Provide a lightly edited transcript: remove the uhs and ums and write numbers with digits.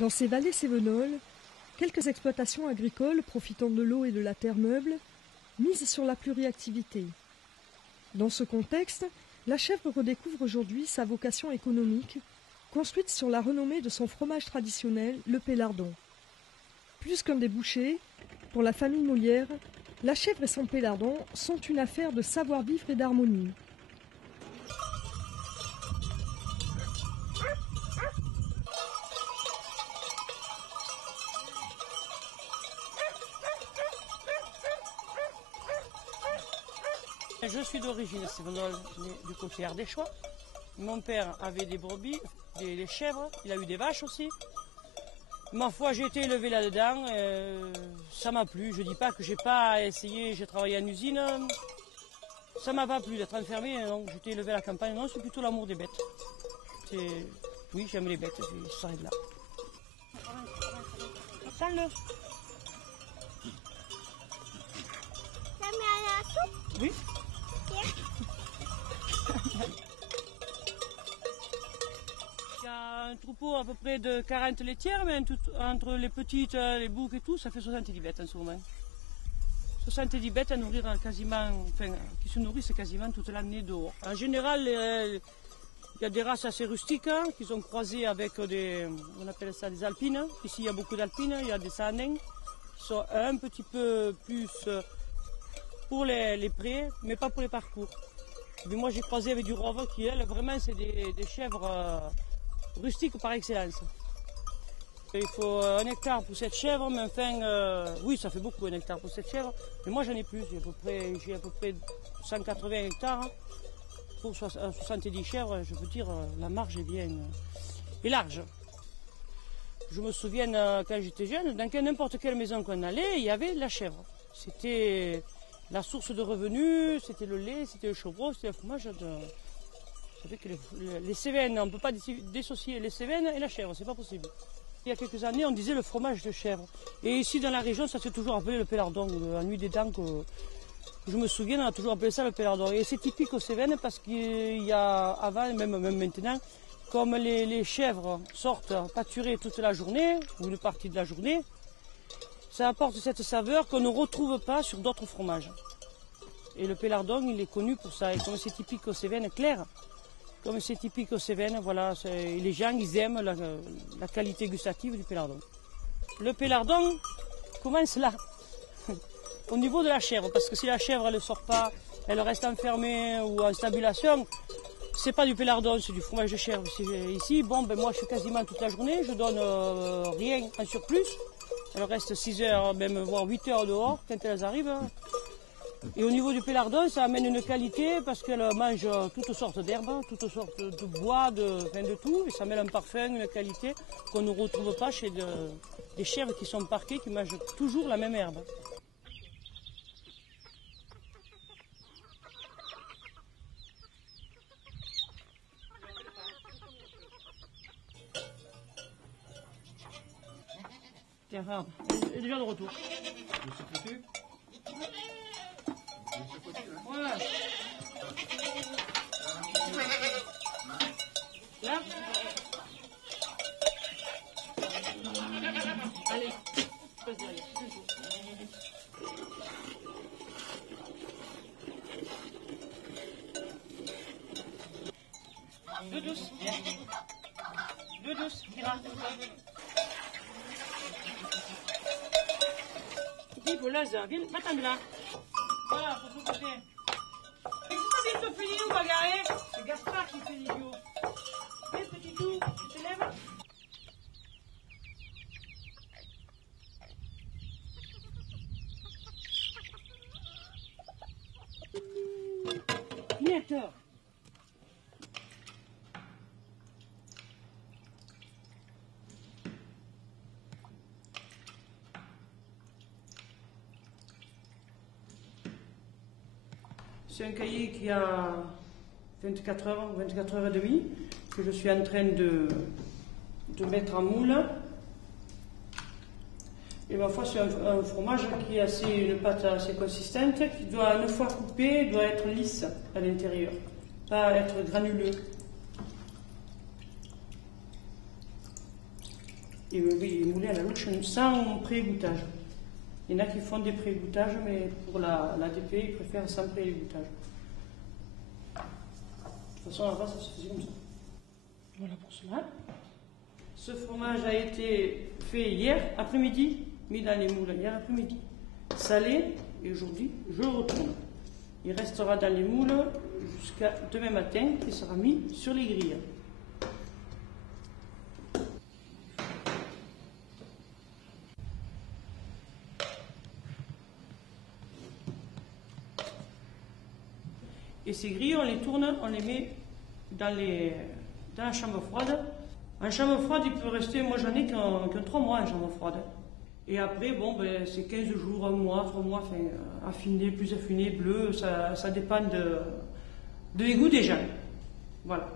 Dans ces vallées cévenoles, quelques exploitations agricoles profitant de l'eau et de la terre meuble misent sur la pluriactivité. Dans ce contexte, la chèvre redécouvre aujourd'hui sa vocation économique, construite sur la renommée de son fromage traditionnel, le pélardon. Plus qu'un débouché, pour la famille Molière, la chèvre et son pélardon sont une affaire de savoir-vivre et d'harmonie. Je suis d'origine cévenole, du côté ardéchois. Mon père avait des brebis, des chèvres, il a eu des vaches aussi. Ma foi, j'ai été élevé là-dedans, ça m'a plu. Je ne dis pas que j'ai pas essayé, j'ai travaillé en usine. Ça m'a pas plu d'être enfermé, donc j'ai été élevé à la campagne. Non, c'est plutôt l'amour des bêtes. Oui, j'aime les bêtes, je s'arrête là. Attends-le. Ça met à la soupe? Oui. Il y a un troupeau à peu près de 40 laitières, mais entre les petites, les boucs et tout, ça fait 70 bêtes en ce moment. 70 bêtes à nourrir quasiment, enfin, qui se nourrissent quasiment toute l'année dehors. En général, il y a des races assez rustiques qui sont croisées avec on appelle ça des alpines. Ici, il y a beaucoup d'alpines, il y a des saanins qui sont un petit peu plus pour les prés, mais pas pour les parcours. Mais moi, j'ai croisé avec du rove qui, elle, vraiment, c'est des chèvres rustiques par excellence. Il faut 1 hectare pour cette chèvre, mais enfin, oui, ça fait beaucoup 1 hectare pour cette chèvre, mais moi j'en ai plus, j'ai à peu près 180 hectares pour 70 chèvres, je veux dire, la marge est large. Je me souviens quand j'étais jeune, dans n'importe quelle maison qu'on allait, il y avait la chèvre. C'était la source de revenus, c'était le lait, c'était le chevreau, c'était le fromage. Vous savez que les Cévennes, on ne peut pas dissocier les Cévennes et la chèvre, c'est pas possible. Il y a quelques années, on disait le fromage de chèvre. Et ici, dans la région, ça s'est toujours appelé le pélardon. La nuit des dents, que je me souviens, on a toujours appelé ça le pélardon. Et c'est typique aux Cévennes parce qu'il y a avant, même maintenant, comme les chèvres sortent pâturer toute la journée, ou une partie de la journée, ça apporte cette saveur qu'on ne retrouve pas sur d'autres fromages. Et le pélardon, il est connu pour ça. Et comme c'est typique aux Cévennes claires, comme c'est typique aux Cévennes, voilà, les gens ils aiment la qualité gustative du pélardon. Le pélardon commence là, au niveau de la chèvre, parce que si la chèvre elle ne sort pas, elle reste enfermée ou en stabulation, c'est pas du pélardon, c'est du fromage de chèvre. Ici, bon, ben moi je suis quasiment toute la journée, je donne rien en surplus. Elle reste 6 heures, même voire 8 heures dehors quand elles arrivent. Et au niveau du pélardon, ça amène une qualité parce qu'elle mange toutes sortes d'herbes, toutes sortes de bois, de tout. Et ça amène un parfum, une qualité qu'on ne retrouve pas chez des chèvres qui sont parquées, qui mangent toujours la même herbe. Tiens, regarde, elle est déjà de retour. Voilà. Là. Allez, passe derrière. Deux douces. Deux douces, Kira. Kiki, Bolaze, viens, va-t'en là. Voilà, pour son côté. Et vous savez bientôt fini ou bagarrer? C'est Gaspard qui fait l'idiot. Viens, petit tout, tu te lèves? Merde. C'est un cahier qui a 24 heures et demie, que je suis en train de mettre en moule. Et ma foi, c'est un fromage qui a une pâte assez consistante, qui doit, une fois coupé, doit être lisse à l'intérieur, pas être granuleux. Et oui, moulé à la louche sans pré-égouttage. Il y en a qui font des pré-égoutages, mais pour la DP, ils préfèrent sans pré-égouttage. De toute façon, avant, ça se faisait comme ça. Voilà pour cela. Ce fromage a été fait hier après-midi, mis dans les moules hier après-midi. Salé, et aujourd'hui, je le retourne. Il restera dans les moules jusqu'à demain matin, il sera mis sur les grilles. Et ces grilles, on les tourne, on les met dans la chambre froide. En chambre froide, il peut rester, moi j'en ai que 3 mois en chambre froide. Et après, bon, ben, c'est 15 jours, 1 mois, 3 mois, enfin, affiné, plus affiné, bleu, ça dépend de l'égout des gens. Voilà.